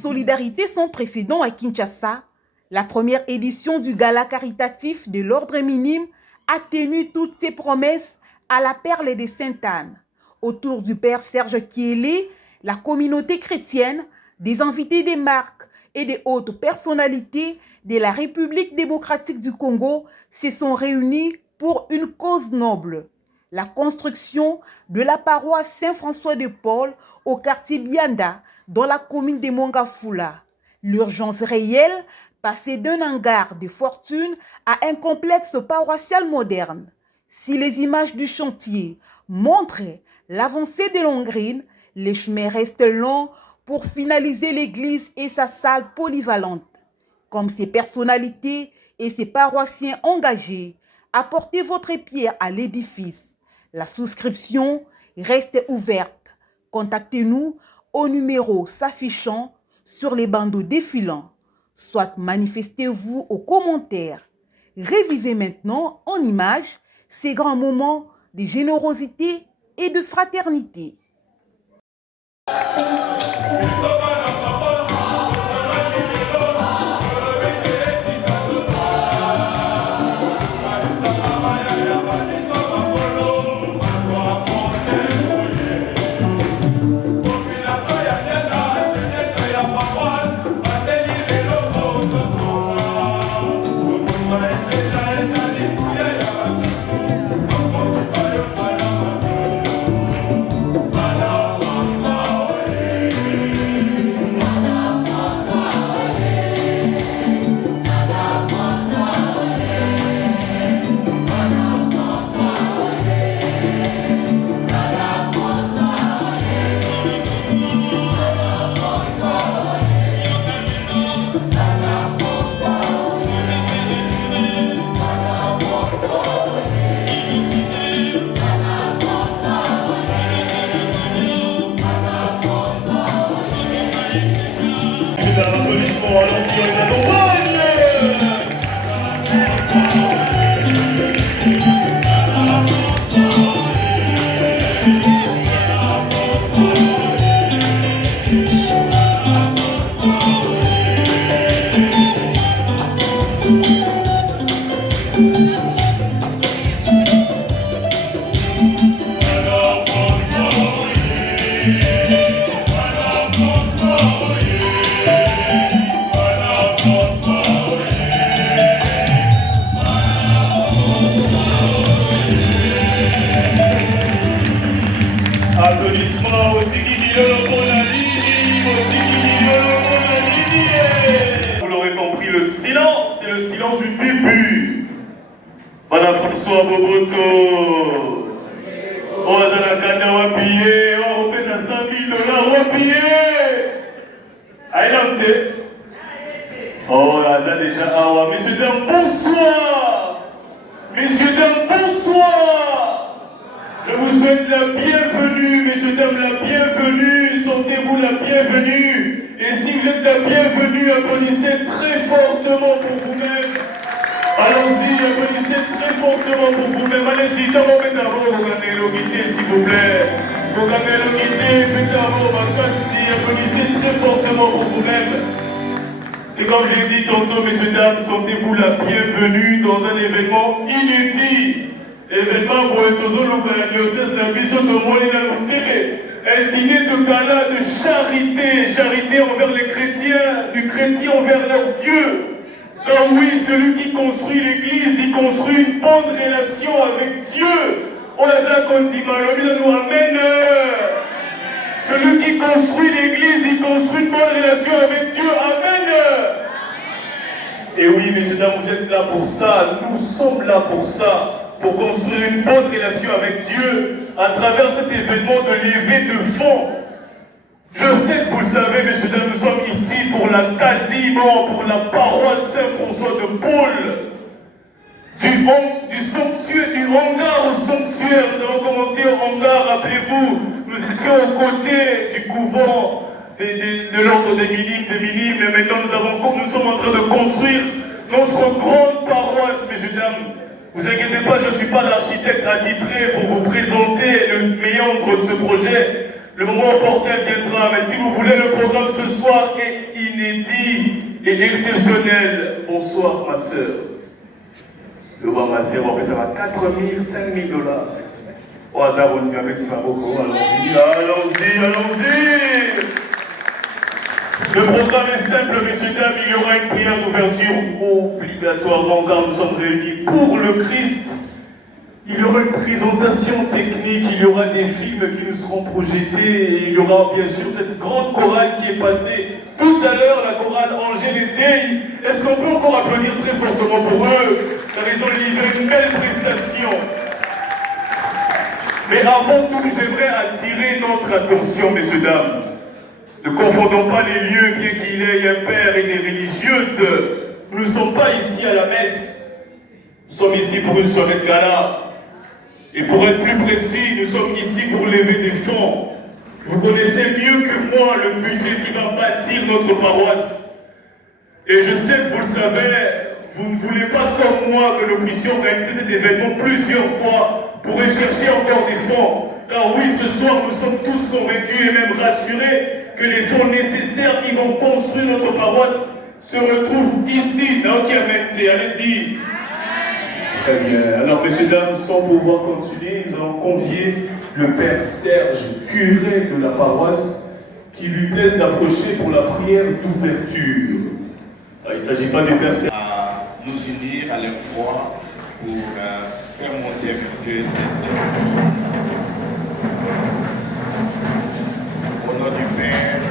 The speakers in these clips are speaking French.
Solidarité sans précédent à Kinshasa, la première édition du gala caritatif de l'ordre minime a tenu toutes ses promesses à la Perle de Sainte-Anne. Autour du père Serge Kiélé, la communauté chrétienne, des invités des marques et des hautes personnalités de la République démocratique du Congo se sont réunis pour une cause noble, la construction de la paroisse Saint-François de Paul au quartier Bianda, dans la commune de Mongafula. L'urgence réelle, passer d'un hangar de fortune à un complexe paroissial moderne. Si les images du chantier montrent l'avancée de Longrine, les chemins restent longs pour finaliser l'église et sa salle polyvalente. Comme ces personnalités et ces paroissiens engagés, apportez votre pierre à l'édifice. La souscription reste ouverte. Contactez-nous au numéro s'affichant sur les bandeaux défilants. Soit manifestez-vous aux commentaires. Revivez maintenant en images ces grands moments de générosité et de fraternité. Vous l'aurez compris, le silence, c'est le silence du début. Madame François Boboto, Ozanakanda Wapie, on repèse à 100 000 $, Wapie. Aïlante. Oh là, ça déjà, ah ouais. Messieurs, dames, bonsoir. Messieurs, dames, bonsoir. Je vous souhaite la bienvenue, messieurs, dames, la bienvenue. Sentez-vous la bienvenue. Et si vous êtes la bienvenue, applaudissez très fortement pour vous-même. Allons-y, applaudissez très fortement pour vous-même. Allez-y, d'abord, mettez d'abord vos gamélogité, s'il vous plaît. Vos gamélogité, mettez d'abord votre passi. Applaudissez très fortement pour vous-même. C'est comme j'ai dit tantôt, messieurs, dames, sentez-vous la bienvenue dans un événement inédit. Événement pour la diocèse de Biso de Molina-Loutélé. Un dîner de gala de charité, charité envers les chrétiens, du chrétien envers leur Dieu. Car oui, celui qui construit l'église, il construit une bonne relation avec Dieu. On a ça qu'on dit, nous amène. Celui qui construit l'église, il construit une bonne relation avec Dieu. Amen. Et oui, messieurs, dames, vous êtes là pour ça. Nous sommes là pour ça. Pour construire une bonne relation avec Dieu à travers cet événement de levée de fonds. Je sais que vous le savez, messieurs, dames, nous sommes ici pour la quasiment, pour la paroisse Saint-François de Paul. Du sanctuaire, du hangar au rappelez-vous, nous étions aux côtés du couvent de l'ordre des minimes, et maintenant nous sommes en train de construire notre grande paroisse, messieurs, dames. Vous inquiétez pas, je ne suis pas l'architecte attitré pour vous présenter le méandre de ce projet. Le moment opportun viendra, mais si vous voulez, le programme ce soir est inédit et exceptionnel. Bonsoir, ma soeur. Le roi, ma soeur, ça va 4 000, 5 000 $. Au hasard, on dit avec ça beaucoup. Allons-y, allons-y, allons-y. Le programme est simple, messieurs, dames. Il y aura une prière d'ouverture obligatoirement car nous sommes réunis pour le Christ. Il y aura une présentation technique, il y aura des films qui nous seront projetés et il y aura bien sûr cette grande chorale qui est passée tout à l'heure, la chorale Angèle et Dei. Est-ce qu'on peut encore applaudir très fortement pour eux car ils ont livré une belle prestation. Mais avant tout, j'aimerais attirer notre attention, messieurs, dames. Ne confondons pas les lieux, bien qu'il y ait un père et des religieuses. Nous ne sommes pas ici à la messe. Nous sommes ici pour une soirée de gala. Et pour être plus précis, nous sommes ici pour lever des fonds. Vous connaissez mieux que moi le budget qui va bâtir notre paroisse. Et je sais que vous le savez, vous ne voulez pas comme moi que nous puissions organiser cet événement plusieurs fois pour rechercher encore des fonds. Car oui, ce soir, nous sommes tous convaincus et même rassurés que les fonds nécessaires qui vont construire notre paroisse se retrouvent ici, dans Kiamete. Allez-y. Très bien. Alors, messieurs, dames, sans pouvoir continuer, nous allons convier le père Serge, curé de la paroisse, qui lui plaise d'approcher pour la prière d'ouverture. Il ne s'agit pas du père Serge. À nous unir à la foi pour faire monter avec eux cette œuvre. Au nom du Père,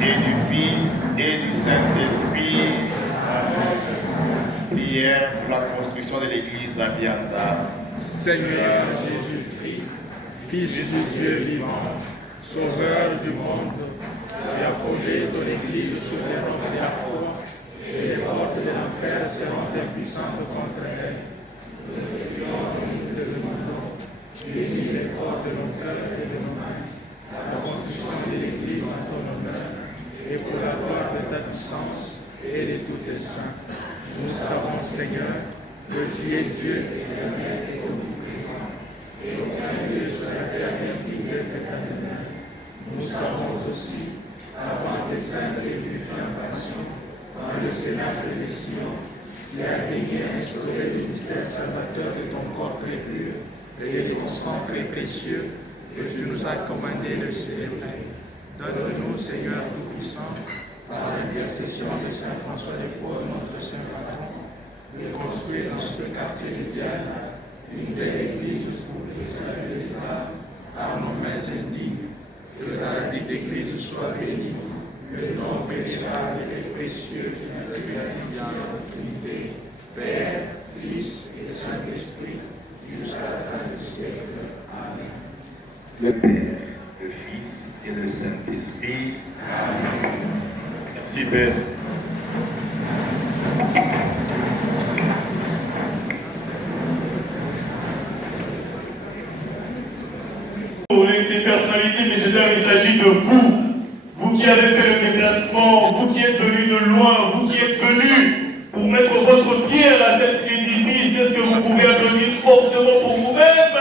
et du Fils, et du Saint-Esprit, prière pour la construction de l'église à Bianda. Seigneur Jésus-Christ, Fils du Dieu vivant, Sauveur du monde, tu as fondé ton église sur les rocs de la foi, et les portes de l'enfer seront impuissantes contre elle. Nous te demandons, unis les forces de nos cœurs et de nos mains, la construction de l'église en ton honneur, et pour la gloire de ta puissance et de tous tes saints. Nous savons, Seigneur, que tu es Dieu éternel et omniprésent, et aucun Dieu sur la terre n'est plus que éternel. Nous savons aussi, avant tes saintes et purifiantes passions, dans le cénacle des Sion, tu as daigné instaurer le mystère salvateur de ton corps très pur et de ton sang très précieux, que tu nous as commandé de célébrer. Donne-nous, Seigneur Tout-Puissant, par l'intercession de Saint François de Paul, notre Saint Patron, de construire dans ce quartier de Diana une belle église pour le salut des âmes par nos mains indignes. Que dans la dite église soit béni le nom vénérable et précieux de notre bienveillante Trinité, Père, Fils et Saint-Esprit, jusqu'à la fin du siècle. Amen. Le Père, le Fils et le Saint-Esprit. Amen. Merci, Père. Pour ces personnalités, messieurs, dames, il s'agit de vous. Vous qui avez fait le déplacement, vous qui êtes venus de loin, vous qui êtes venus pour mettre votre pierre à cet édifice. Est-ce que vous pouvez applaudir fortement pour vous-même?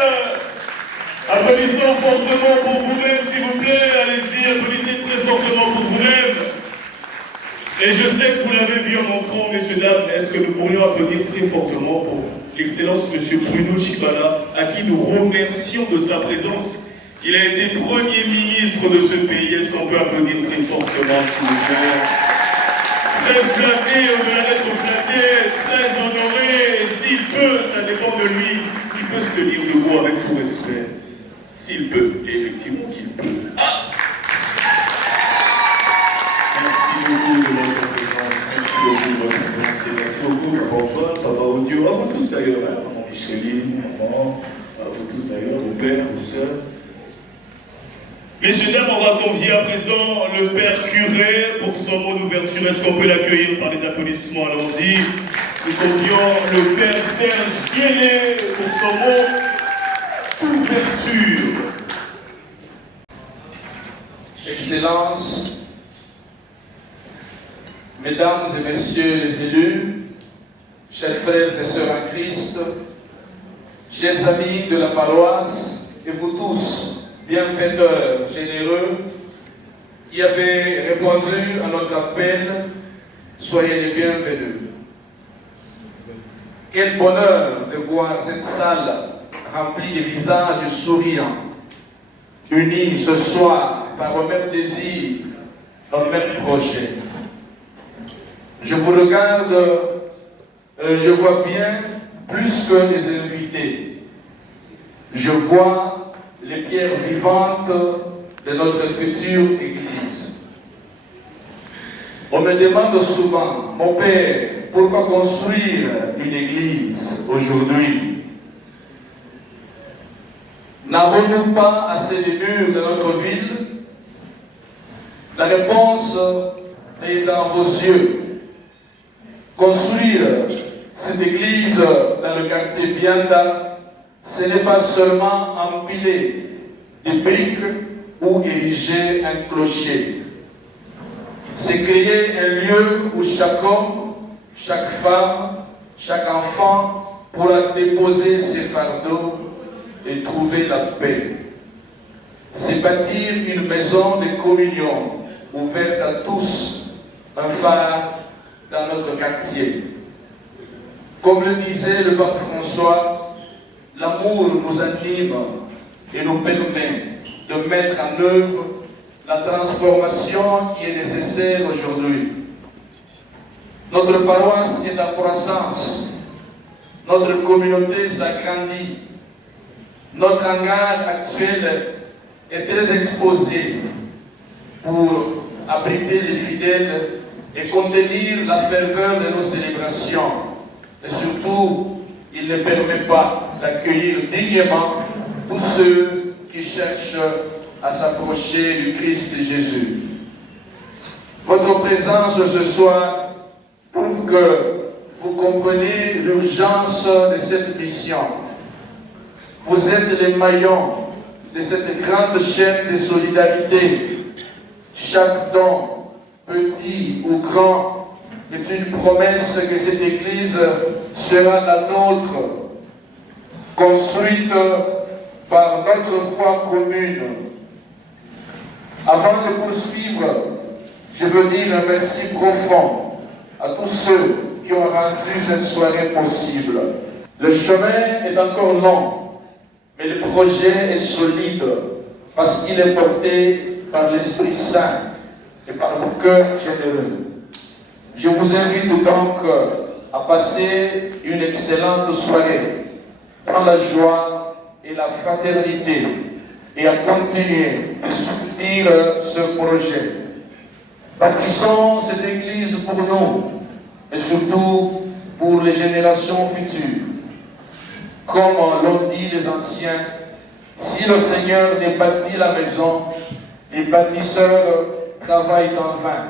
Applaudissons fortement pour vous-même, s'il vous plaît. Allez-y, applaudissez très fortement pour vous-même. Et je sais que vous l'avez vu en montrant, messieurs, dames, est-ce que nous pourrions applaudir très fortement pour l'Excellence M. Bruno Tshibala, à qui nous remercions de sa présence. Il a été Premier ministre de ce pays. Est-ce qu'on peut applaudir très fortement, s'il vous plaît? Très flatté, au-delà d'être flatté, très honoré. Et s'il peut, ça dépend de lui, il peut se tenir debout avec tout respect. S'il peut, et effectivement qu'il peut. Ah! Merci beaucoup de votre présence, merci beaucoup de votre présence, et merci beaucoup à Antoine, Papa Audio, à vous tous ailleurs, hein, maman Micheline, maman, à vous tous ailleurs, vos pères, vos sœurs. Messieurs, dames, on va convier à présent le Père Curé pour son mot d'ouverture. Est-ce qu'on peut l'accueillir par des applaudissements? Allons-y. Nous convions le Père Serge Guélé pour son mot d'ouverture. Excellences, Mesdames et Messieurs les élus, chers frères et sœurs en Christ, chers amis de la paroisse et vous tous, bienfaiteurs généreux, qui avez répondu à notre appel, soyez les bienvenus. Quel bonheur de voir cette salle remplie de visages souriants, unis ce soir par le même désir, le même projet. Je vous regarde, je vois bien plus que les invités. Je vois les pierres vivantes de notre future Église. On me demande souvent, mon Père, pourquoi construire une Église aujourd'hui? N'avons-nous pas assez de murs dans notre ville? La réponse est dans vos yeux. Construire cette église dans le quartier Bianda, ce n'est pas seulement empiler des briques ou ériger un clocher. C'est créer un lieu où chaque homme, chaque femme, chaque enfant pourra déposer ses fardeaux et trouver la paix. C'est bâtir une maison de communion ouverte à tous, un phare dans notre quartier. Comme le disait le pape François, l'amour nous anime et nous permet de mettre en œuvre la transformation qui est nécessaire aujourd'hui. Notre paroisse est en croissance, notre communauté s'agrandit, notre hangar actuel est très exposé pour abriter les fidèles et contenir la ferveur de nos célébrations. Et surtout, il ne permet pas d'accueillir dignement tous ceux qui cherchent à s'approcher du Christ Jésus. Votre présence ce soir prouve que vous comprenez l'urgence de cette mission. Vous êtes les maillons de cette grande chaîne de solidarité. Chaque don, petit ou grand, est une promesse que cette Église sera la nôtre, construite par notre foi commune. Avant de poursuivre, je veux dire un merci profond à tous ceux qui ont rendu cette soirée possible. Le chemin est encore long, mais le projet est solide parce qu'il est porté par l'Esprit Saint et par vos cœurs généreux. Je vous invite donc à passer une excellente soirée dans la joie et la fraternité et à continuer de soutenir ce projet. Bâtissons cette Église pour nous et surtout pour les générations futures. Comme l'ont dit les anciens, si le Seigneur ne bâtit la maison, les bâtisseurs travaillent en vain.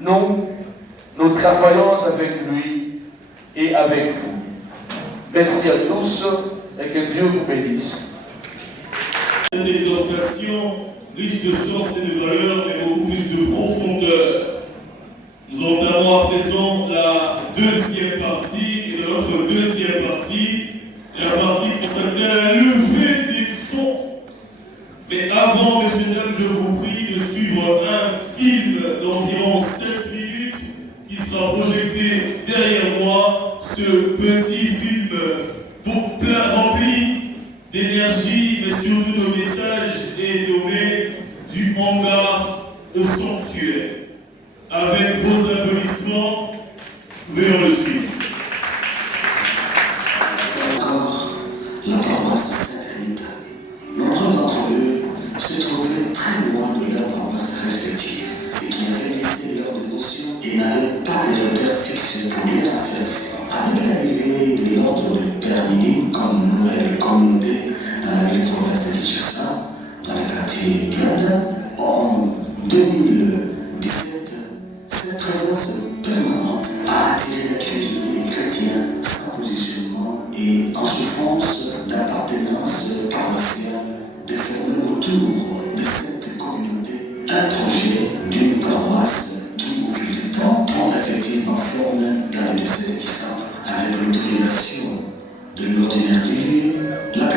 Nous travaillons avec lui et avec vous. Merci à tous et que Dieu vous bénisse. Cette exhortation, riche de sens et de valeur, et beaucoup plus de profondeur. Nous entamons à présent la deuxième partie, et dans notre deuxième partie, c'est la partie consacrée à la levée des fonds. Mais avant, messieurs, dames, je vous prie de suivre un film d'environ 7 minutes qui sera projeté derrière moi, ce petit film plein rempli d'énergie, mais surtout de messages et nommé du hangar au sanctuaire. Avec vos applaudissements, veuillez le suivre. Encore, la paroisse Sainte-Rita. Nombre d'entre eux se trouvaient très loin de leurs paroisses respectives, ce qui affaiblissait leur dévotion et n'avaient pas de repères fixes pour leur affaiblissement. Avec l'arrivée de l'ordre de Père Minime comme nouvelle communauté dans la ville province de Kinshasa, dans le quartier Bianda, en 2017, cette présence permanente a attiré la curiosité des chrétiens sans positionnement et en souffrance d'appartenance paroissiale de former autour de cette communauté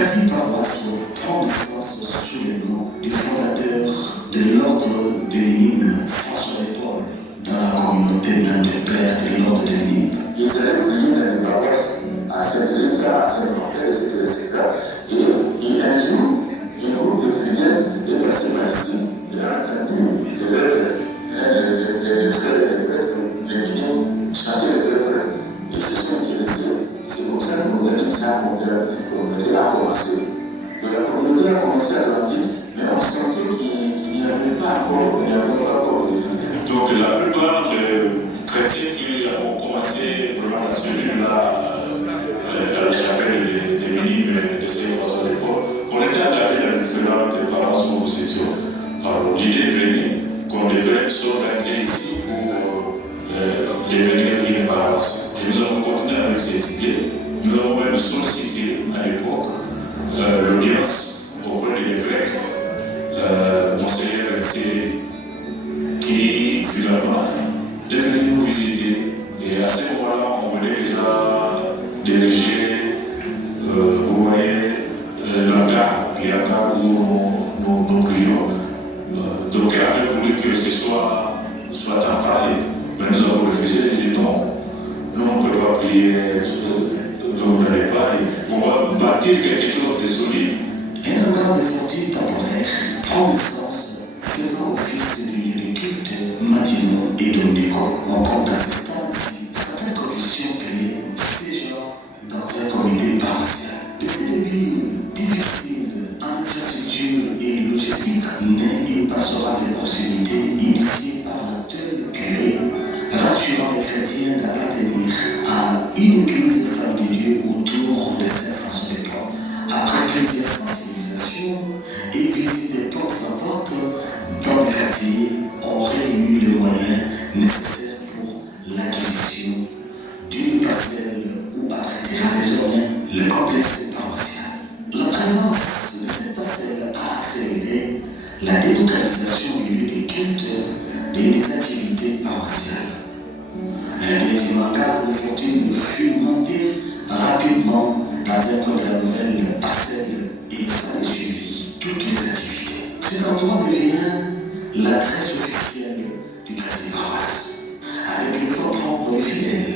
quasi-paroisse prend naissance sous le nom du fondateur de l'ordre des Minimes, François de Paul, dans la communauté même des pères de l'ordre des Minimes. Ils étaient obligés d'aller dans paroisse à Saint-Philippe, à Saint-Jean-Pierre, c'était le secteur. Et un jour, un groupe de chrétiens est passé par ici et a entendu les frères et les prêtres, les Minimes, chanter les frères. Ils se sont intéressés. C'est comme ça que nos amis savent que la communauté a commencé. Donc la communauté a commencé à grandir, mais on sentait qu'il n'y avait pas encore, Donc la plupart des chrétiens qui ont commencé vraiment la cellule-là, dans la chapelle des Minimes de Saint-François de Paul, on était engagés dans différentes paroisses où nous étions. Alors l'idée est venue qu'on devait s'organiser ici pour devenir une paroisse. Et nous avons continué avec cette idée. Nous avons même sollicité à l'époque l'audience auprès de l'évêque, Monseigneur Céline, qui finalement est venu nous visiter. Et à ce moment-là, on venait déjà diriger, vous voyez, l'altar où nous prions. Donc il avait voulu que ce soit en parler. Mais nous avons refusé, il dit non, nous on ne peut pas prier, donc n'allez pas, on va bâtir quelque chose de solide. Un regard de fortune temporaire prend naissance, faisant office de lieu de culte matinaux et dominicaux. On compte à ce stade certaines commissions créées, séjournent dans un comité paroissial. De ces débuts difficiles en infrastructure et logistique, naît une pastorale de proximité initiée par l'actuel curé, rassurant les chrétiens d'appartenir à une église famille de Dieu autour de Saint-François de Paul. Après plusieurs sensibilisations et visites de porte en porte dans le quartier, on réunit les moyens nécessaires pour l'acquisition d'une parcelle où abritera désormais le complexe paroissial. La présence de cette parcelle a accéléré la délocalisation du lieu de culte et des activités paroissiales. Un deuxième hangar de fortune fut monté rapidement dans un coin de la nouvelle parcelle et ça a suivi toutes les activités. Cet endroit devient l'adresse officielle du quartier paroisse. Avec l'effort propre des fidèles,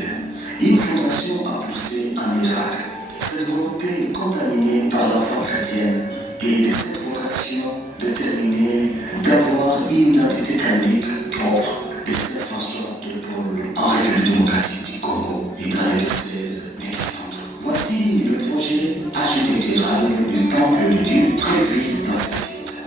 une fondation a poussé un miracle. Cette volonté est contaminée par la foi chrétienne et de cette vocation déterminée d'avoir une identité canonique propre de Saint-François de Paul en République démocratique du Congo et dans les diocèses d'Exandre. Voici le projet architectural du temple de Dieu prévu dans ce site.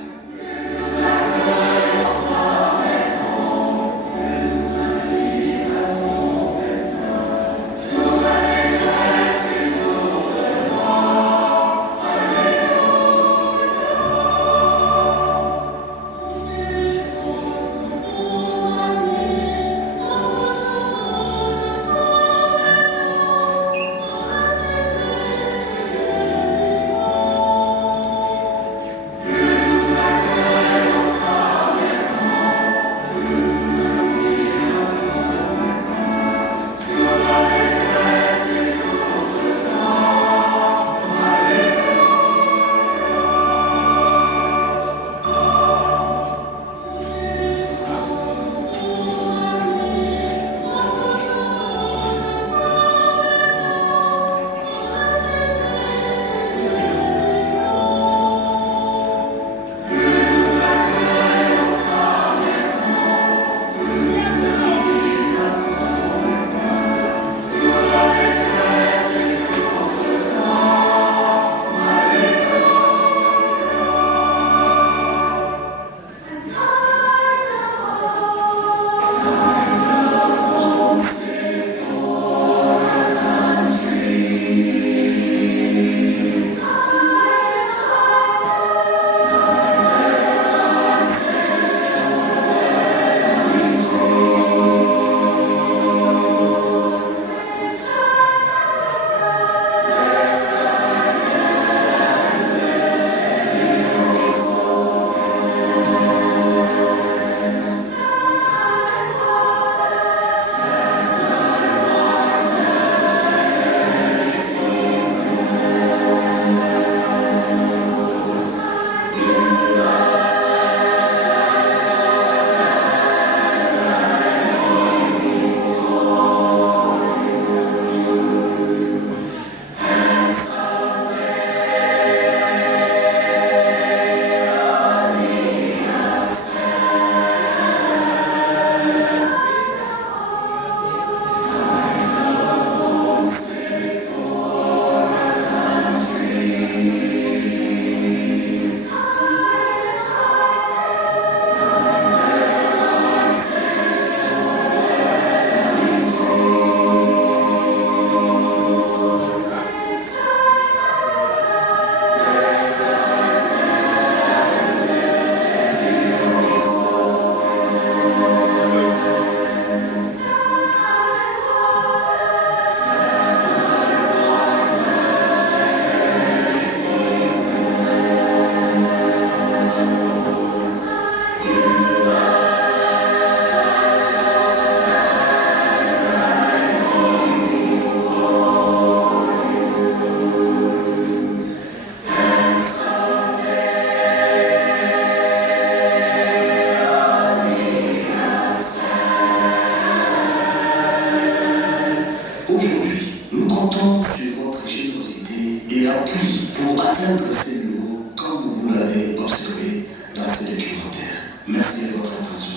pour atteindre ces niveaux, comme vous l'avez observé dans ces documentaires. Merci de votre attention.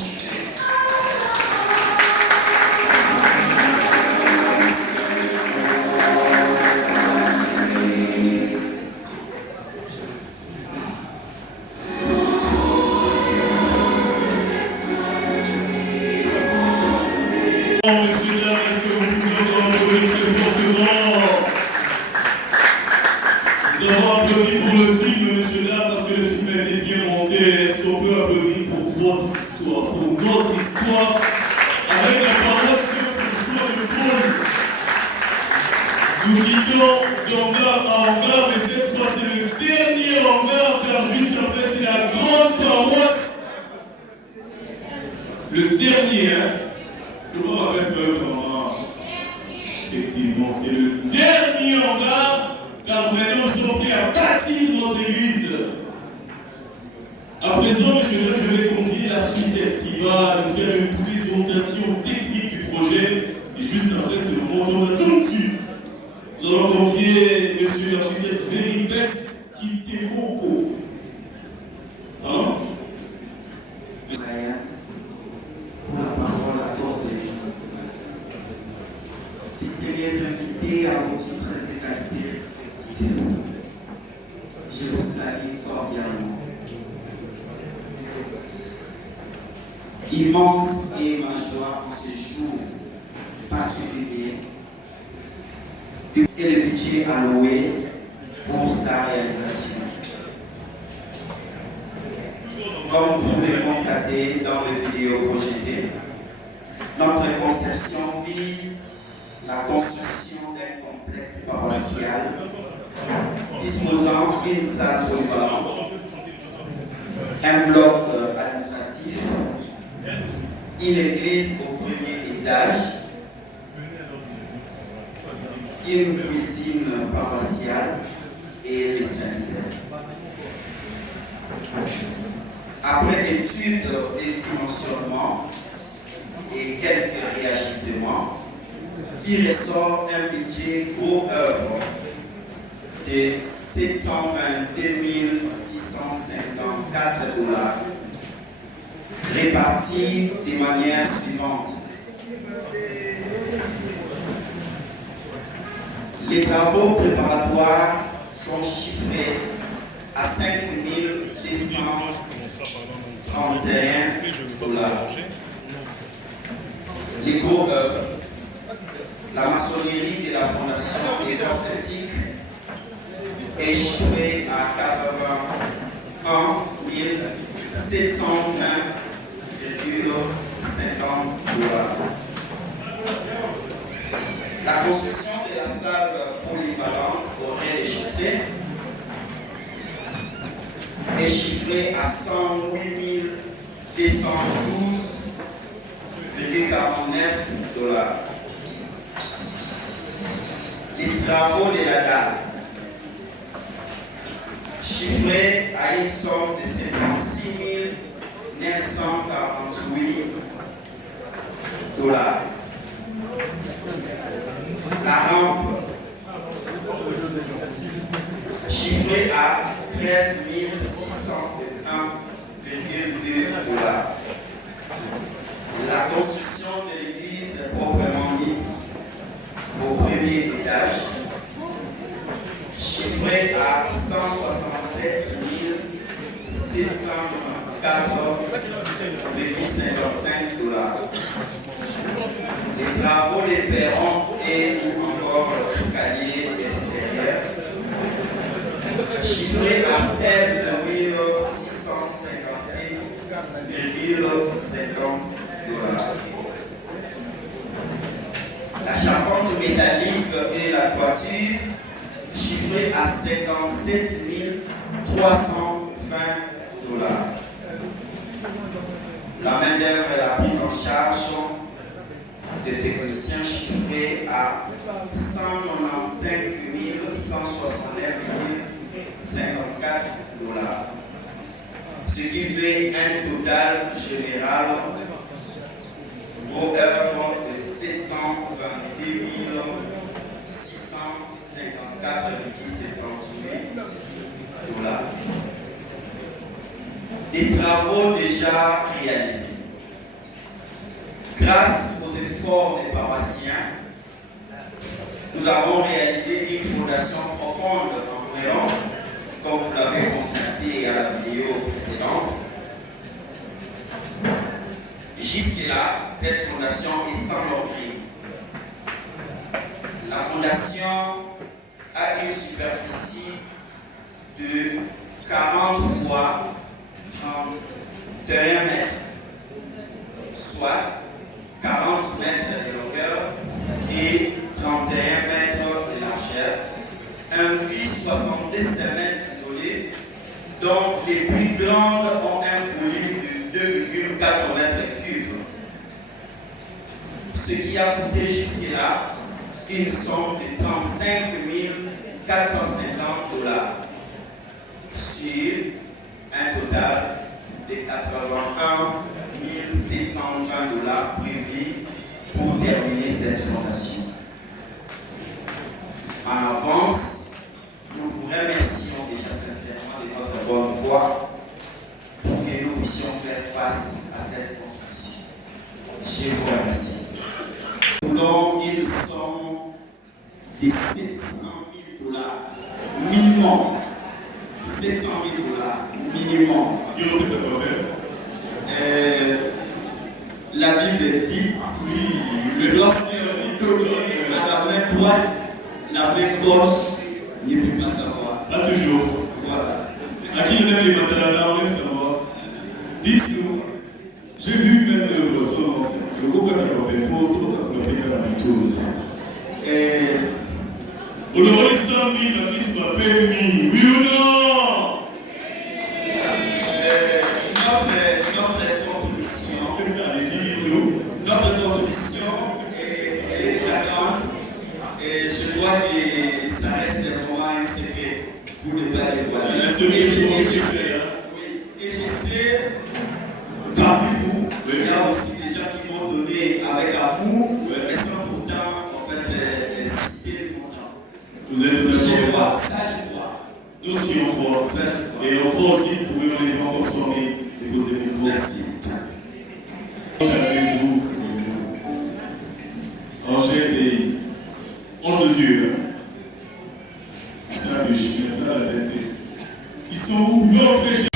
Messieurs, dames, est-ce que vous pouvez applaudir très fortement? Nous avons applaudi pour le film, messieurs, dames, parce que le film a été bien monté. Est-ce qu'on peut applaudir pour votre histoire, pour notre histoire, avec la paroisse Saint-François de Paul? Nous quittons d'hangar à hangar, mais cette fois c'est le dernier hangar, car juste après c'est la grande paroisse. Le dernier, hein? Effectivement, c'est le dernier hangar, car maintenant nous sommes prêts à bâtir notre église. À présent, messieurs, dames, je vais convier l'architecte Iva à nous faire une présentation technique du projet. Et juste après, c'est le moment qu'on a tout dessus. Nous allons convier monsieur l'architecte Veribest Kitemoko. Hein? La parole accordée. Distingués invités à vos titres et qualités respectives, je vous salue cordialement. Immense est ma joie en ce jour particulier et le budget alloué pour sa réalisation. Comme vous le constatez dans les vidéos projetées, notre conception vise la construction d'un complexe paroissial disposant d'une salle polyvalente, un bloc administratif, une église au premier étage, une cuisine paroissiale et les sanitaires. Après études et dimensionnement et quelques réajustements, il ressort un budget gros œuvre de 722 654 $, répartis de manière suivante. Les travaux préparatoires sont chiffrés à 5 231 $. Les gros œuvres, la maçonnerie de la fondation énergétique est chiffrée à 81 720,50 $. La construction de la salle polyvalente au rez-de-chaussée est chiffrée à 108 212,49 $. Les travaux de la dalle, chiffrés à une somme de 56 948 $. La rampe, chiffrée à 13 601,2 $. La construction de l'église proprement dite au premier étage, chiffrée à 167 704,55 $. Les travaux des perrons et ou encore escaliers extérieurs, chiffrés à 16 657,50 $. La charpente métallique et la toiture, chiffrée à 57 320 $. La main-d'œuvre et la prise en charge de techniciens chiffrés à 195 169,54 $. Ce qui fait un total général gros œuvre de 722 654,78 des travaux déjà réalisés. Grâce aux efforts des paroissiens, nous avons réalisé une fondation profonde en moellon, comme vous l'avez constaté à la vidéo précédente. Jusque-là, cette fondation est sans l'origine. La fondation a une superficie de 40 fois 31 mètres, soit 40 mètres de longueur et 31 mètres de largeur, inclus 62 semelles isolées, dont les plus grandes ont un volume de 2,4 mètres cubes. Ce qui a coûté jusque-là une somme de 35 450 $ sur un total de 81 720 $ prévus pour terminer cette fondation. En avance, nous vous remercions déjà sincèrement de votre bonne foi pour que nous puissions faire face à cette construction. Je vous remercie. Nous voulons une somme de 700 000 $ minimum. 700 000 $ minimum. La Bible dit, oui, lorsque vous donnez à la main droite, la main gauche ne peut pas savoir. Là toujours. Voilà. À qui on aime les matalala, on aime savoir. Dites-nous, j'ai vu une main d'œuvre sur l'ancien. Le gros cas d'accorder pour tout le monde qui a la méthode. On aurait 100 000 qui soit permis, oui ou non? Notre contribution, elle est déjà grande. Et je crois que ça reste vraiment un secret pour ne pas dévoiler. Et je sais, parmi vous, il y a aussi des gens qui vont donner avec amour, mais sans pourtant en fait, citer le montant. Vous êtes d'accord? Ça, je crois. Nous aussi on croit. Ça, je crois. Et on croit aussi pour que les gens consommer et poser des micros. Merci. Calmez-vous. Angèle des anges de Dieu. C'est la bûche, mais c'est la tête. Ils sont où? Vous pouvez entrer chez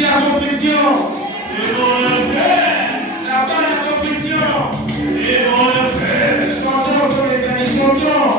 Ici la construction, c'est bon le frère. Là-bas la construction, c'est bon le frère. Chantons comme les amis, chantons.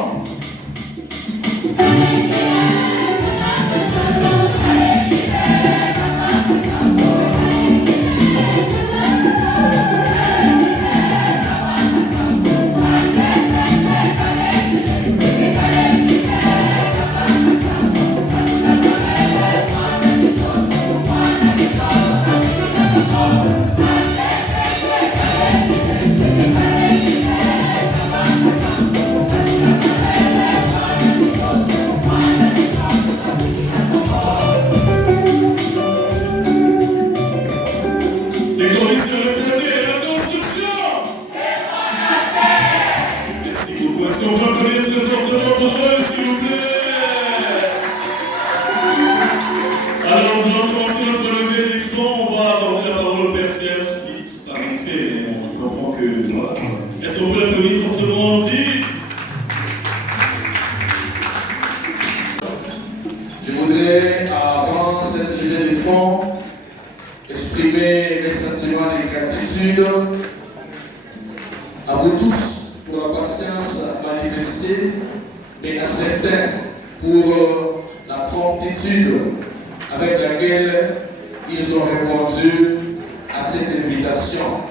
Est-ce qu'on peut l'applaudir fortement aussi? Je voudrais, avant cette levée de fonds, exprimer mes sentiments de gratitude à vous tous pour la patience manifestée, mais à certains pour la promptitude avec laquelle ils ont répondu à cette invitation.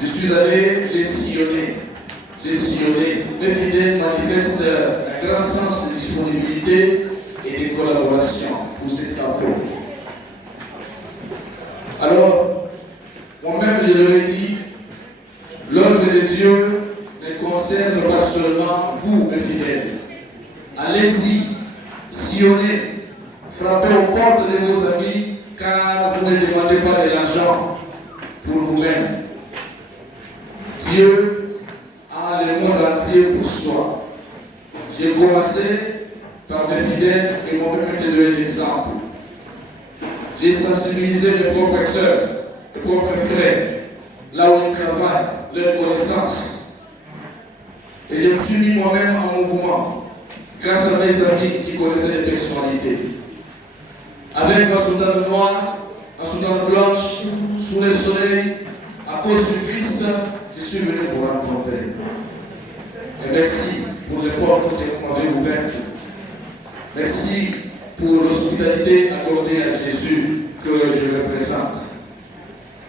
Je suis allé, j'ai sillonné. Mes fidèles manifestent un grand sens de disponibilité et de collaboration pour ces travaux. Alors, moi-même, je leur ai dit, l'œuvre de Dieu ne concerne pas seulement vous, mes fidèles. Allez-y, sillonnez, frappez aux portes de vos amis, car vous ne demandez pas de l'argent pour vous-même. Dieu a le monde entier pour soi. J'ai commencé par mes fidèles et moi-même te donner l'exemple. J'ai sensibilisé mes propres sœurs, mes propres frères, là où ils travaillent, leurs connaissances. Et je me suis mis moi-même en mouvement grâce à mes amis qui connaissaient les personnalités. Avec ma soutane noire, ma soutane blanche, sous le soleil, à cause du Christ, je suis venu vous rencontrer. Et merci pour les portes que vous m'avez ouvertes. Merci pour l'hospitalité accordée à Jésus que je représente.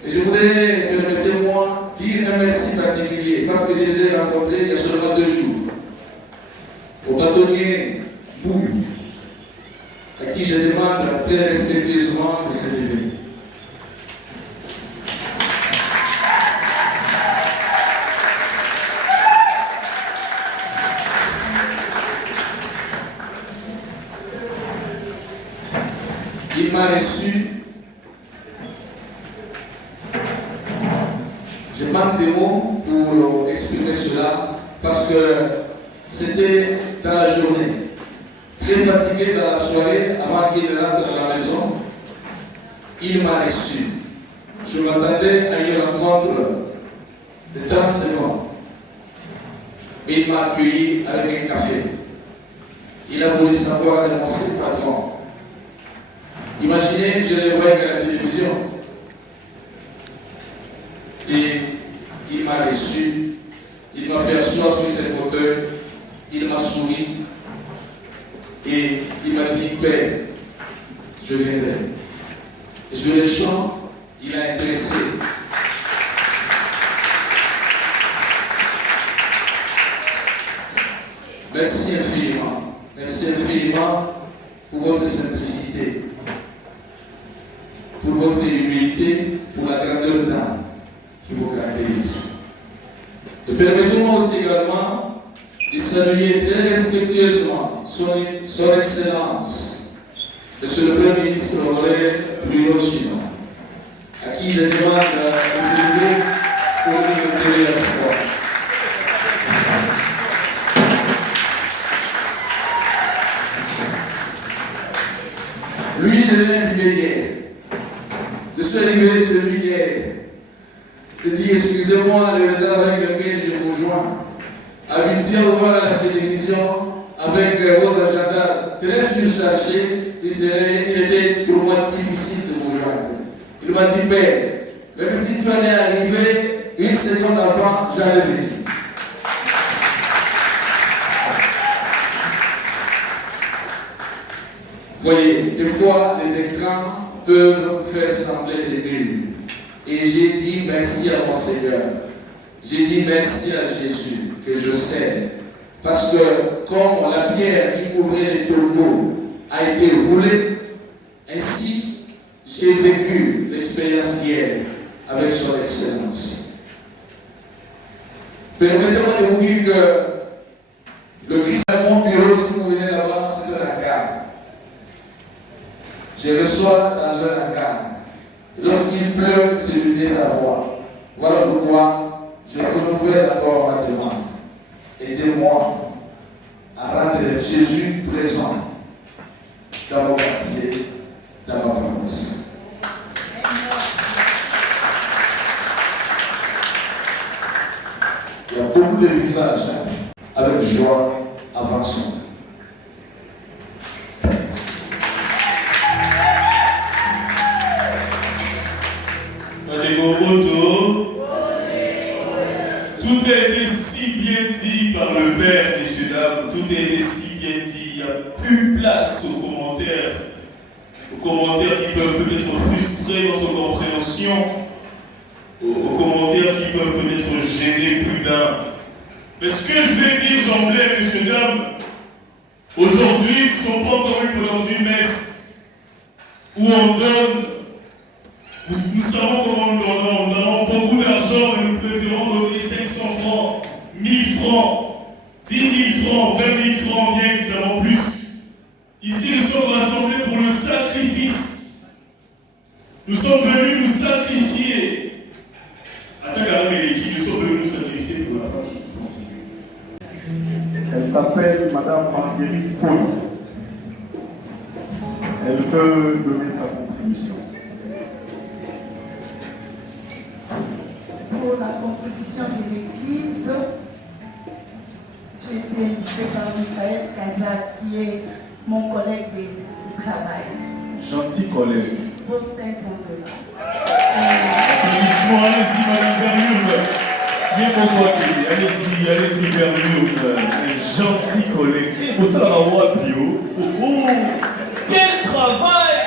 Et je voudrais, permettez-moi, dire un merci particulier, parce que je les ai rencontrés il y a seulement 2 jours. Au bâtonnier Bouille, à qui je demande très respectueusement de se lever. Il m'a reçu. Je manque des mots pour exprimer cela parce que c'était dans la journée. Très fatigué dans la soirée, avant qu'il ne rentre à la maison, il m'a reçu. Je m'attendais à une rencontre de 30 secondes. Il m'a accueilli avec un café. Il a voulu savoir de mon patron. Imaginez, je le voyais à la télévision. Et il m'a reçu, il m'a fait asseoir sur ses fauteuils, il m'a souri et il m'a dit, Père, je viendrai. Et sur le champ, il a intéressé. Merci infiniment pour votre simplicité, pour votre humilité, pour la grandeur d'âme qui vous caractérise. Et permettez-moi aussi également de saluer très respectueusement son Excellence, Monsieur le Premier ministre honoraire Bruno Chino, à qui je demande de se lever pour une dernière fois. Lui, je l'ai invité hier. Je suis arrivé chez lui hier. Je dis, excusez-moi le retard avec lequel je vous joins. Habitué à voir à la télévision, avec vos agendas très surchargés, il était pour moi difficile de vous joindre. Il m'a dit, Père, même si tu allais arriver une seconde avant, j'allais venir. Voyez, des fois, les écrans peuvent faire sembler des bulles. Et j'ai dit merci à mon Seigneur. J'ai dit merci à Jésus que je sais. Parce que comme la pierre qui couvrait les tombeaux a été roulée, ainsi j'ai vécu l'expérience d'hier avec son excellence. Permettez-moi de vous dire que le Christ à mon bureau, si vous venez là-bas, c'est un hangar. Je reçois dans un hangar. Lorsqu'il pleut, c'est le désarroi. Voilà pourquoi je renouvelle encore ma demande. Aidez-moi à rendre Jésus présent dans mon quartier, dans ma paroisse. Il y a beaucoup de visages avec joie avançant. Tout a été si bien dit par le Père, messieurs, dames, tout a été si bien dit, il n'y a plus place aux commentaires qui peuvent peut-être frustrer notre compréhension, aux commentaires qui peuvent peut-être gêner plus d'un. Mais ce que je vais dire d'emblée, messieurs, dames, aujourd'hui, nous ne sommes pas encore une fois dans une messe où on donne. Nous savons comment nous donnons. Nous avons beaucoup d'argent et nous préférons donner 500 francs, 1000 francs, 10 000 francs, 20 000 francs, bien que nous avons plus. Ici, nous sommes rassemblés pour le sacrifice. Nous sommes venus nous sacrifier. Attaque avec l'équipe, nous sommes venus nous sacrifier pour la partie qui continue. Elle s'appelle Madame Marguerite Foll. Elle veut donner sa contribution. Pour la contribution de l'Église, j'ai été invitée par Michael Kazak, qui est mon collègue de travail. Gentil collègue. Je dispose 500 $. Applaudissements, allez-y, Madame Vermure. Bien convoité. Allez-y, Vermure. Un gentil collègue. Vous savez, oh, quel travail!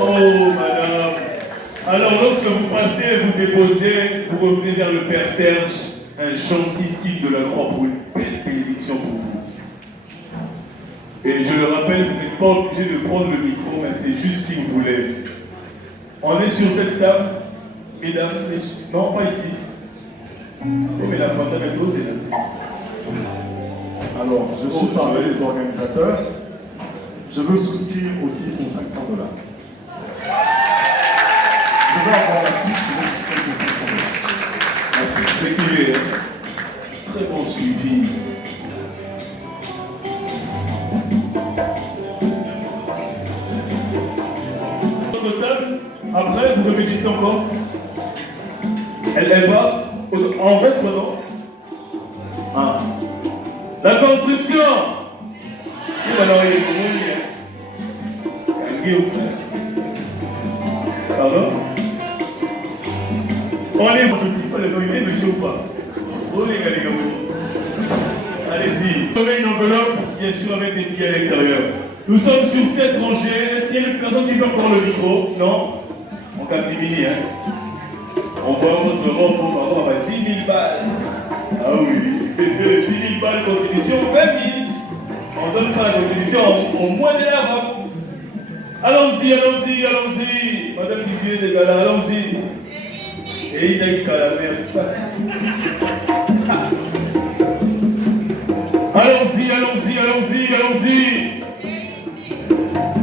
Oh, madame. Alors, lorsque vous passez, vous déposez, vous revenez vers le Père Serge, un gentil signe de la croix pour une belle bénédiction pour vous. Et je le rappelle, vous n'êtes pas obligé de prendre le micro, mais c'est juste si vous voulez. On est sur cette table, mesdames, non, pas ici. Oh, mais la femme est dose, c'est là. Alors, je suis parmi les organisateurs. Je veux souscrire aussi pour 500 $. Je vais avoir la fiche, je vais souscrire pour 500 $. Merci. Très culé, hein? Très bon suivi. Après, vous réfléchissez encore. Elle va en fait, non? Ah. La construction. Alors, il est au frère. Pardon? On est, je ne dis pas le nom, il est monsieur ou pas? Oh les gars, allez-y. Vous avez une enveloppe, bien sûr, avec des billets à l'intérieur. Nous sommes sur 7 rangées. Est-ce qu'il y a une personne qui veut prendre le micro? Non? On catimini, hein? On voit votre robe, on va 10 000 balles. Ah oui, 10 000 balles contribution, 20 000. On ne donne pas la contribution au moins de la robe. Allons-y, allons-y, allons-y. Madame Didier des Galas, allons-y. Et il a eu qu'à la merde. Allons-y, allons-y, allons-y, allons-y.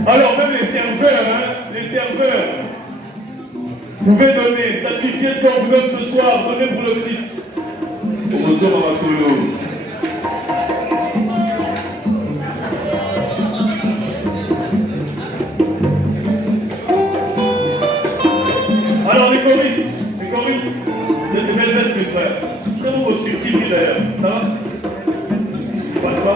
Alors même les serveurs, hein, les serveurs, vous pouvez donner, sacrifier ce qu'on vous donne ce soir, donnez pour le Christ. Bonjour Amatolo. Alors les choristes, de belles vestes mes frères. Comment vous surpris d'ailleurs, ça va? Pas de quoi?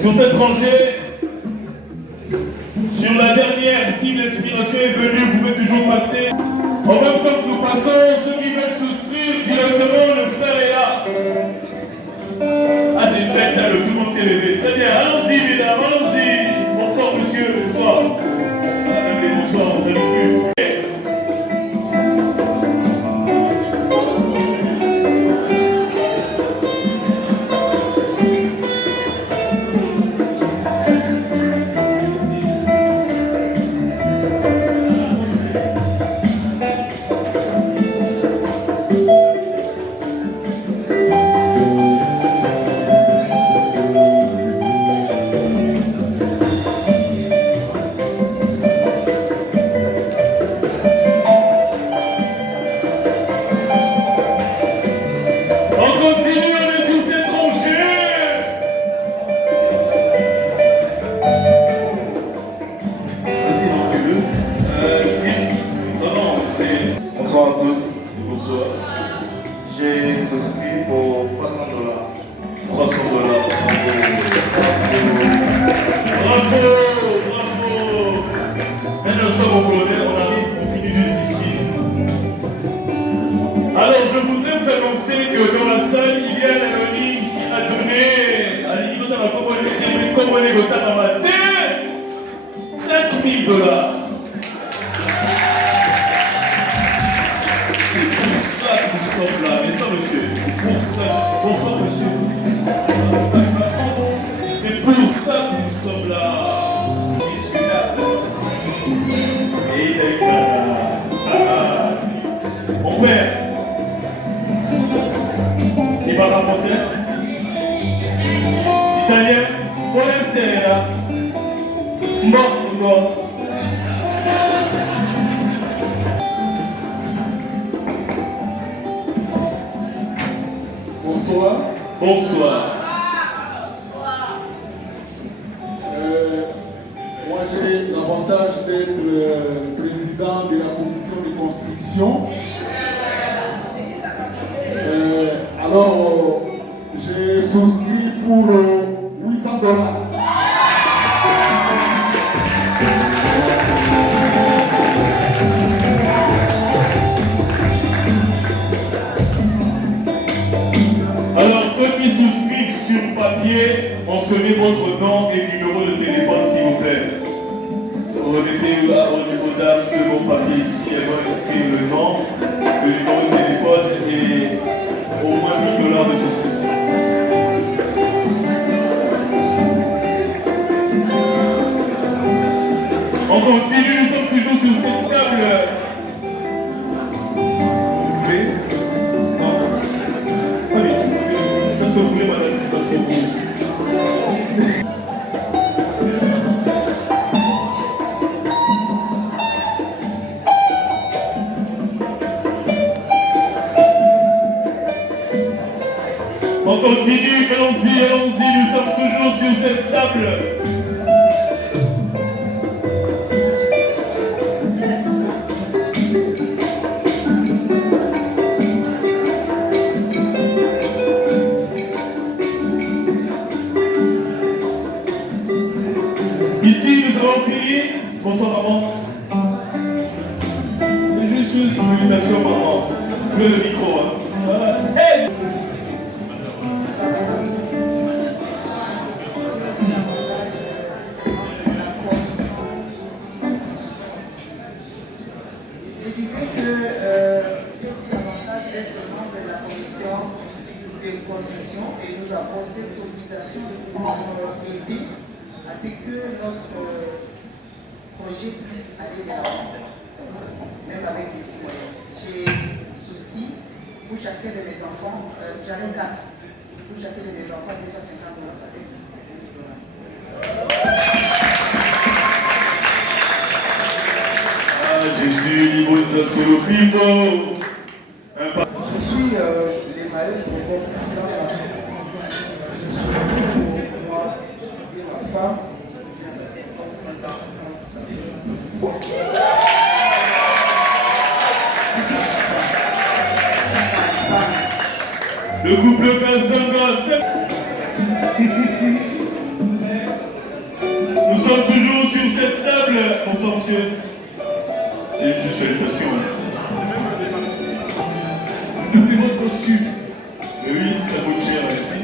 Sur cette rangée, sur la dernière, si l'inspiration est venue, vous pouvez toujours passer. En même temps que nous passons, ceux qui veulent souscrire directement, le frère est là. Ah, c'est une belle table, tout le monde s'est levé. Très bien, allons-y, mesdames, allons-y. Bonsoir, monsieur, bonsoir. Ah, même les bonsoirs, vous n'avez plus. Bonsoir à tous. Bonsoir. J'ai souscrit pour $300. $300. Bravo, bravo. Maintenant, ça, mon colonel, on arrive, on finit juste ici. Alors, je voudrais vous annoncer que dans la salle, il y a un ligne qui a donné à l'Union de la Communauté $5,000. Nous sommes là, mais ça, monsieur, c'est pour ça. Bonsoir, monsieur. C'est pour ça que nous sommes là. Je suis là. Et il est là. Mon père, il parle français, italien, buonasera. Bon. Bonsoir. Bonsoir. Moi, j'ai l'avantage d'être président de la commission de construction. Alors, j'ai souscrit pour $800. Alors, ceux qui souscrivent sur papier, mentionnez votre nom et numéro de téléphone, s'il vous plaît. Remettez au niveau d'âme de vos papiers ici, elles vont inscrire le nom, le numéro de téléphone et au moins $1000 de souscription. On continue, nous sommes toujours sur cette table. Vous voulez? Non. Pas du tout. Qu'est-ce que vous voulez, madame? Je pense que vous... On continue, allons-y, nous sommes toujours sur cette table. Ici, nous avons fini. Bonsoir, maman. C'est juste une invitation, maman. Vous voulez le micro, hein? Voilà. Hey! Je disais que j'ai aussi l'avantage d'être membre de la commission de construction et nous avons cette obligation de pouvoir aider à ce que notre projet puisse aller de l'avant, même avec des petits moyens. J'ai souscrit pour chacun de mes enfants, j'en ai 4, pour chacun de mes enfants, $250, ça fait $1000. Jésus, niveau de sur le pipo. Je suis les maestros comme Kazala. Je suis pour moi et ma femme. Et ça, c'est 50, ça fait 26. Le couple Kazanga, c'est... sommes toujours sur cette table. Bonsoir, monsieur. C'est une salutation. Doublez votre costume. Mais oui, ça coûte cher, allez-y.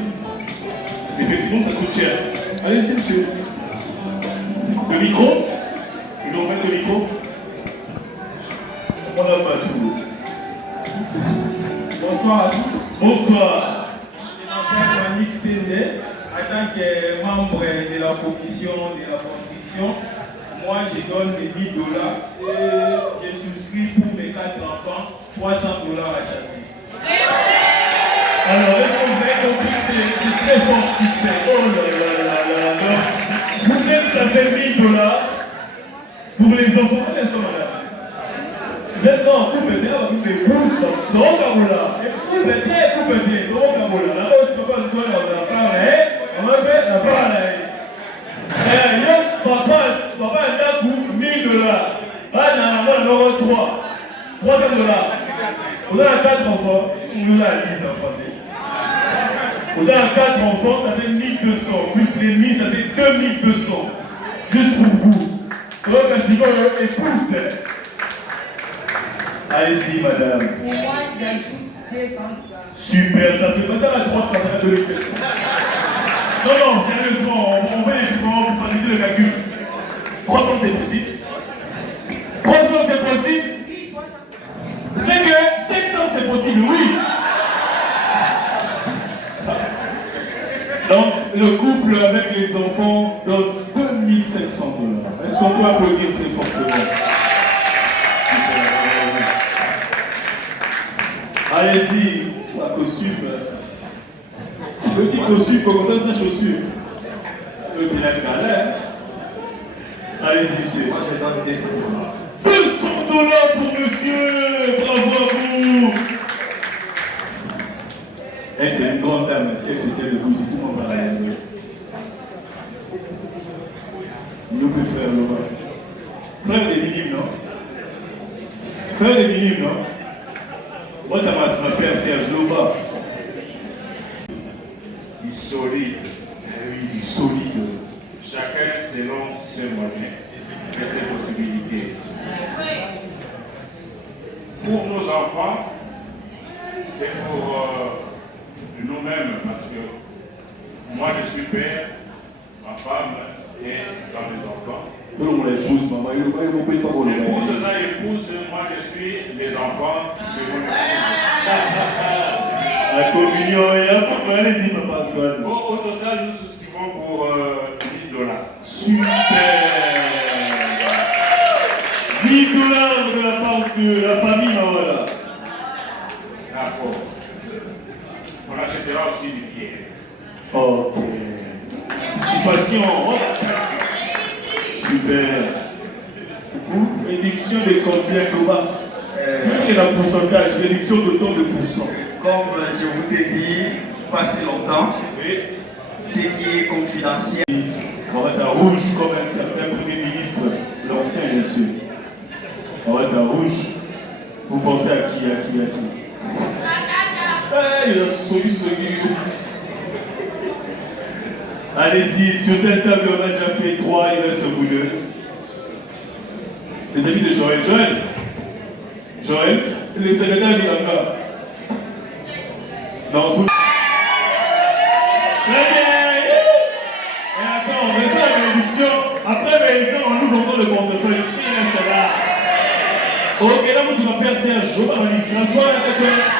Effectivement, ça coûte cher. Allez-y, monsieur. Le micro? Je vous remets le micro. On n'a pas tout. Bonsoir à tous. Bonsoir. Je m'appelle Manik Sende. En tant que membre de la commission de la construction, moi je donne les $10 et je souscris pour mes 4 enfants $300 à chacun. Alors, est-ce que vous avez compris que c'est très fort super? Oh là là là là là. Vous-même, ça fait $1000 pour les enfants. Quels sont là? Vous êtes dans un couple d'air, vous pouvez pousse. Non, Kabola. Couple d'air, non, Kabola. Là-bas, tu ne peux pas se voir dans la pareille. On va faire la pareille. Papa, il a pour $1000. Ah, non, 300 $. Vous avez 4 enfants, on a 10 enfants. Vous avez 4 enfants, ça fait 1200. Plus les 1000, ça fait 2200. Juste pour vous. Donc, un petit peu épouse. Allez-y, madame. Pour moi, j'ajoute 200 $. Super, ça fait pas ça à 300, ça fait 2700. Non, sérieusement, on va les chiffres pour faciliter le calcul. 300, c'est possible. 300, c'est possible. C'est que 700, c'est possible, oui. Donc, le couple avec les enfants donne $2500. Est-ce qu'on peut applaudir très fortement? Allez-y, la costume. Petit costume pour qu'on laisse la chaussure. Le bilan galère. Allez-y, monsieur. Moi, je donne $200. $200 pour monsieur. Bravo à vous. Elle, c'est une grande dame. Si elle se tient debout, c'est tout le monde va la lever. Nous peut frère Laurent. Frère des minimes, non? Frère des minimes, non? Moi, t'as ma père Serge Loba. Du solide. Oui, du solide. Chacun selon ses moyens et ses possibilités. Pour nos enfants et pour nous-mêmes, parce que moi je suis père, ma femme et dans mes enfants. Tout le monde épouse, maman. Il ne peut pas qu'on l'épouse, ça épouse, moi je suis les enfants, je mon épouse. La communion est là pour moi, allez-y, papa Antoine. Au total, nous souscrivons pour $1000. Super! $1000 de la part de la famille, voilà. D'accord. On achètera aussi du pierre. Ok. Anticipation. Super. Réduction de combien global? Quel est le pourcentage? Réduction de temps de pourcent. Comme je vous ai dit, pas si longtemps, ce qui est confidentiel. On va être à rouge comme un certain Premier ministre, l'ancien bien sûr. On va être à rouge. Vous pensez à qui? Il y a celui. Allez-y, sur cette table, on a déjà fait 3, il reste vous 2. Les amis de Joël, le secrétaire d'Iranga. Non, vous. Très bien. Et attends, on reste à la bénédiction. Après bénédiction, on ouvre encore le portefeuille. Ici, il reste là. Ok, là, vous dites, Père Serge, je vais François,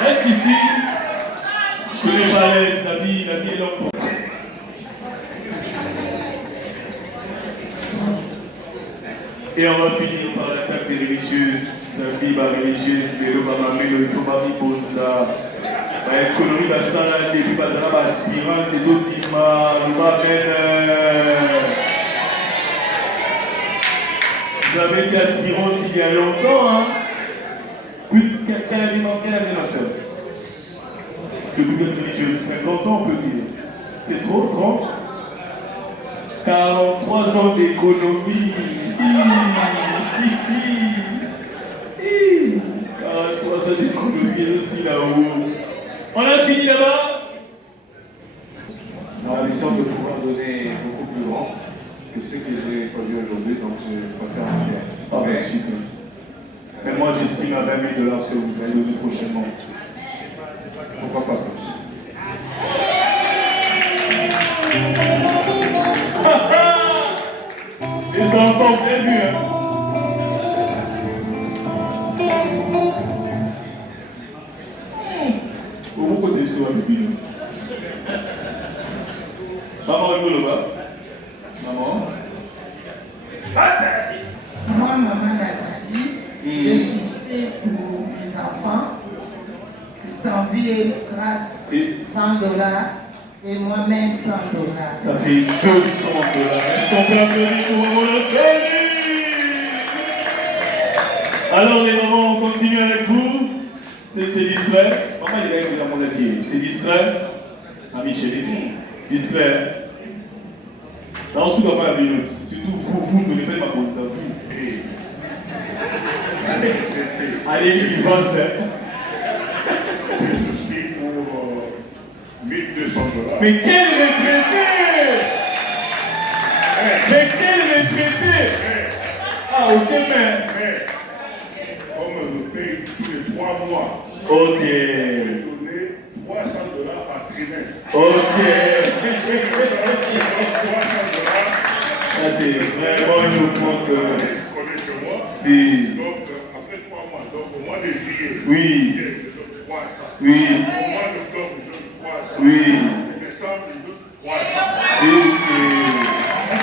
reste ici. Je connais pas l'aise, la vie est longue. Et on va finir par l'attaque des religieuses. Zambi, religieuse, mais le mamamelo, il faut mami bonza. L'économie va s'en aller, puis va s'en aller aspirant, des autres lima, nous va vous avez été aspirant aussi il y a longtemps, hein? Quelle année ma soeur? Depuis votre religieuse, 50 ans, on peut dire. C'est trop, 30? 43 ans d'économie. 43 ans d'économie aussi là-haut. On a fini là-bas? Dans la mission de pouvoir donner beaucoup plus grand que ce que j'ai connu. $, ce que vous allez donner prochainement. Pourquoi pas plus? Les enfants, vous avez vu, hein? Pourquoi tu es sur un bébé? Maman, rigole là-bas. Maman. Moi, maman Nathalie, j'ai souscrit pour mes enfants. Christian-Vie et Grâce, $100 et moi-même $100. Ça fait $200. Est-ce qu'on peut applaudir pour Maman Nathalie? Alors les mamans, on continue avec vous. C'est distrait. Maman, il est là, il a mon pied. C'est distrait. Ami chérie, distrait. Là, on se doit pas à minute. Surtout vous ne donnez pas ma bonne vous. Allez, il va, c'est. J'ai souscrit pour $1 200. Mais quel retraité! Mais quel retraité! Ah, ok, mais. Comme je paye tous les 3 mois, ok. je vais donner $300 par trimestre. Ok. Ça, c'est vraiment une offrande que. Je connais chez moi. Si. Donc, après 3 mois, donc au mois de juillet, oui. Je donne 300. Oui. Au mois d'octobre, je donne 300. Oui. En décembre, je donne 300. Ok.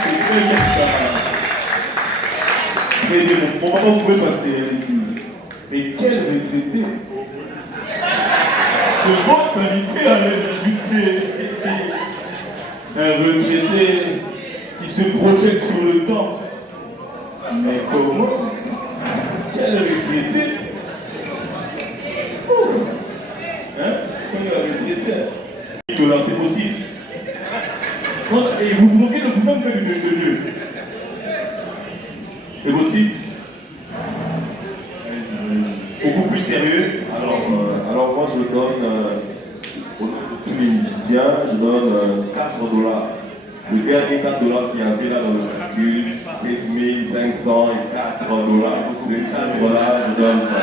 C'est très bien ça. Très bien. Mon maman, vous pouvez passer ici. Mais quel retraité! De bonne qualité à l'industrie. Un retraité qui se projette sur le temps. Mais comment? Quel retraité! Ouf! Hein? Quel retraité! $, c'est possible. Et vous vous moquez de vous-même de Dieu. C'est possible? Beaucoup plus sérieux. Alors moi je donne, au nom de tous les musiciens, je donne $4. Le dernier $4 qu'il y avait là dans le calcul, 7500 et $4. Les $4, je donne ça.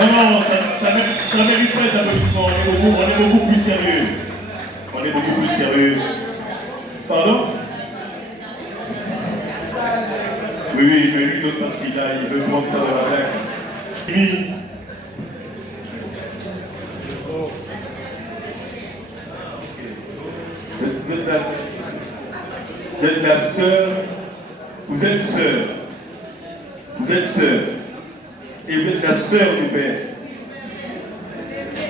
Non, ça mérite pas les applaudissements. On est beaucoup plus sérieux. On est beaucoup plus sérieux. Pardon? Oui, mais lui, l'autre, parce qu'il veut prendre ça dans la blague. Oui. Vous êtes la sœur. Vous êtes sœur. Vous êtes sœur. Et vous êtes la sœur du père.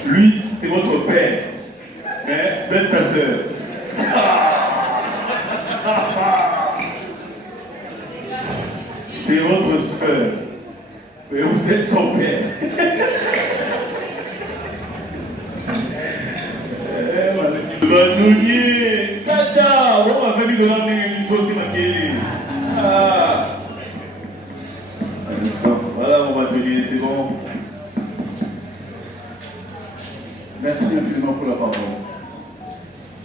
Lui, c'est votre père. Mais vous êtes sa sœur. C'est votre sœur. Mais vous êtes son père. Le bâtonnier. Tata, on m'a fait mis de la main, une chose qui m'a guéri. Ah. Un instant. Voilà mon bâtonnier, c'est bon. Merci infiniment pour la parole.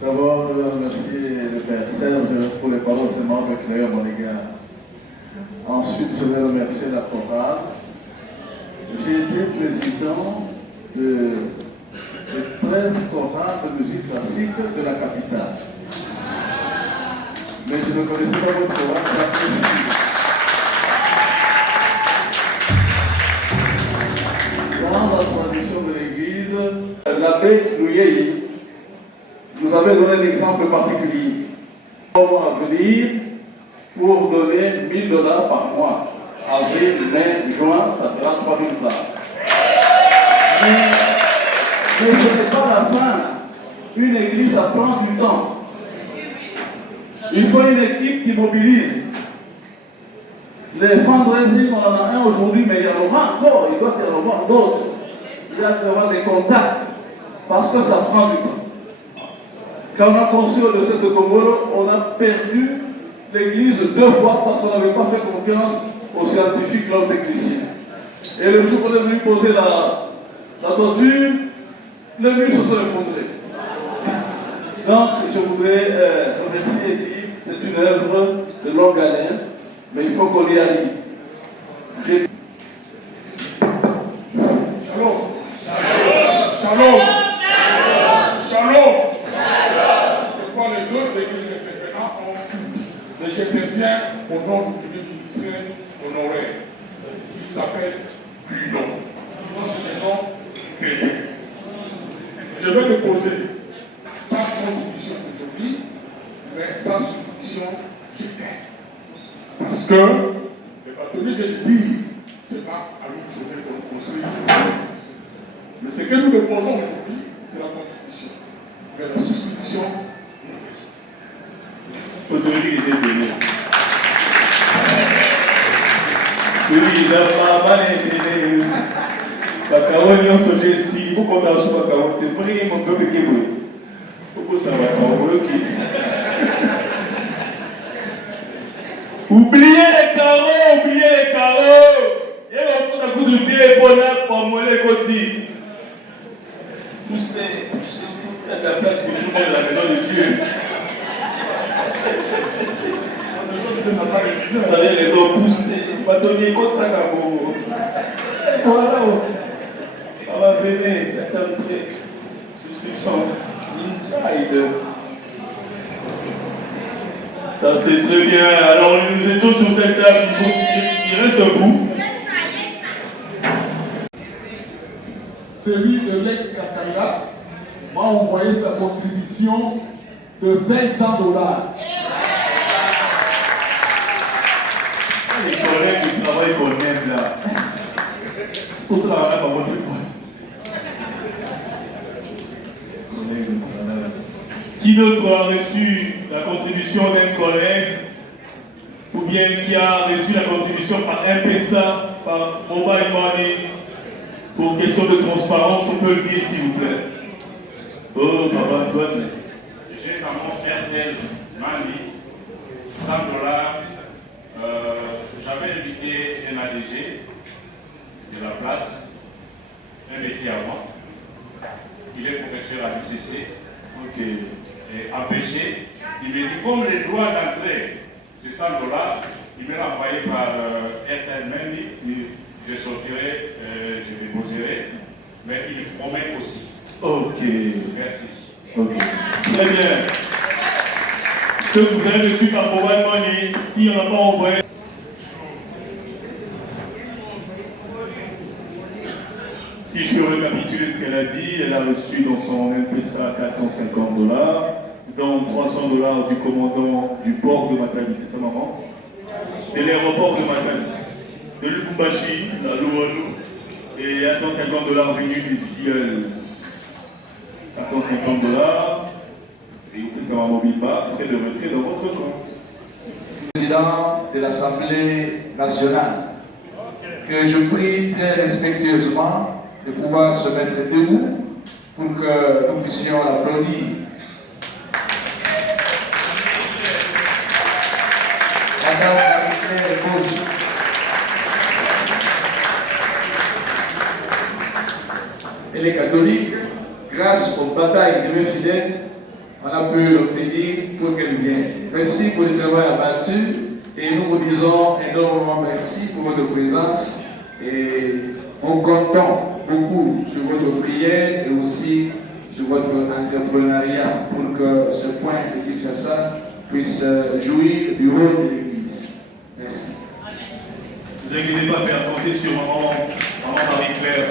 D'abord, je veux remercier le Père Serge pour les paroles tellement éclairées à mon égard. Ensuite, je vais remercier la chorale. J'ai été président de 13 chorales de musique classique de la capitale. Mais je ne connaissais pas votre chorale, j'apprécie. Dans la tradition de l'Église, l'abbé Louyei nous avait donné un exemple particulier. On va venir pour donner $1000 par mois. Avril, mai, juin, ça fera $3000. Mais ce n'est pas la fin. Une église, ça prend du temps. Il faut une équipe qui mobilise. Les fundraising, on en a un aujourd'hui, mais il y en aura encore. Il doit y en avoir d'autres. Il doit y avoir des contacts. Parce que ça prend du temps. Quand on a conçu le dossier de Comoro, on a perdu l'église 2 fois parce qu'on n'avait pas fait confiance aux scientifiques, l'homme technicien. Et le jour où on est venu poser la toiture, le mur se sont effondrés. Donc, je voudrais remercier et dire c'est une œuvre de longue haleine, mais il faut qu'on y arrive. vient au nom du ministère honoraire qui s'appelle Bunon. Bunon, c'est le nom chrétien. Je vais déposer sa contribution aujourd'hui, mais sa submission chrétienne. Parce que le bâtonnier de dire, ce n'est pas à nous de construire l'église. Mais ce que nous déposons aujourd'hui, c'est la contribution. Mais la substitution, Autorité les aider. Tuliza mama n'entendez. Bakao nyonso jesi beaucoup dans ce bakao te prier mon peuple qui veut. Pourquoi ça va pas qui oubliez les carreaux, oubliez les carreaux. Et on a coup de dé pour les côtés. Poussez à la place pour tout le monde à la maison de Dieu. Vous avez les eaux poussées, bâtonnier comme ça, voilà. On va venir, t'entrer. Souscription inside. Ça c'est très bien. Alors nous étions sur cette table, il reste debout. Celui de l'ex-Katanga m'a envoyé sa contribution de $500. Les collègues du travail qu'on aime là. C'est pour ça qu'on a pas votre Qui d'autre a reçu la contribution d'un collègue ou bien qui a reçu la contribution par M-Pesa, par Mobile Money? Pour question de transparence, on peut le dire s'il vous plaît. Oh, Papa Antoine. J'ai dans mon RTL Mali $100. J'avais invité un ADG de la place, un métier avant. Il est professeur à l'UCC. Ok. Et empêché, il me dit comme les droits d'entrée, c'est $100, il me l'a envoyé par RTL Mali. Je sortirai, je déposerai, mais il promet aussi. Ok. Merci. Ok. Très bien. Ce que vous avez reçu par Mobile Money, si on n'a pas envoyé. Si je peux récapituler ce qu'elle a dit, elle a reçu dans son M-Pesa $450, dont $300 du commandant du port de Matadi, c'est ça maman? De l'aéroport de Matadi. De Lubumbashi, la Loualou, et $150 venus du filleul. $450, et vous pouvez savoir mobile bas, frais de retrait dans votre compte. Président de l'Assemblée nationale, que je prie très respectueusement de pouvoir se mettre debout pour que nous puissions l'applaudir. Madame Marie-Claire Gauche. Elle est catholique. Grâce aux batailles de mes fidèles, on a pu l'obtenir pour qu'elle vienne. Merci pour le travail abattu et nous vous disons énormément merci pour votre présence et nous comptons beaucoup sur votre prière et aussi sur votre entrepreneuriat pour que ce point de Kinshasa puisse jouir du rôle de l'Église. Merci. Ne vous inquiétez pas, Père, comptez sur maman Marie-Claire.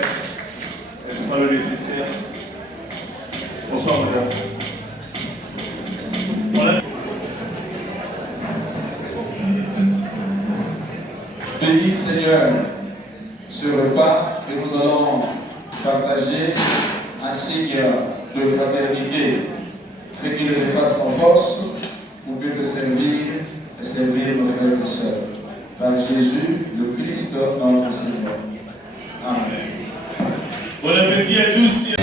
Elle fera le nécessaire. Bonsoir, madame. Voilà. Bénis, Seigneur, ce repas que nous allons partager, un signe de fraternité. Fais qu'il le fasse en force pour que te servir et servir nos frères et sœurs. Par Jésus, le Christ, notre Seigneur. Amen. Bon appétit à tous.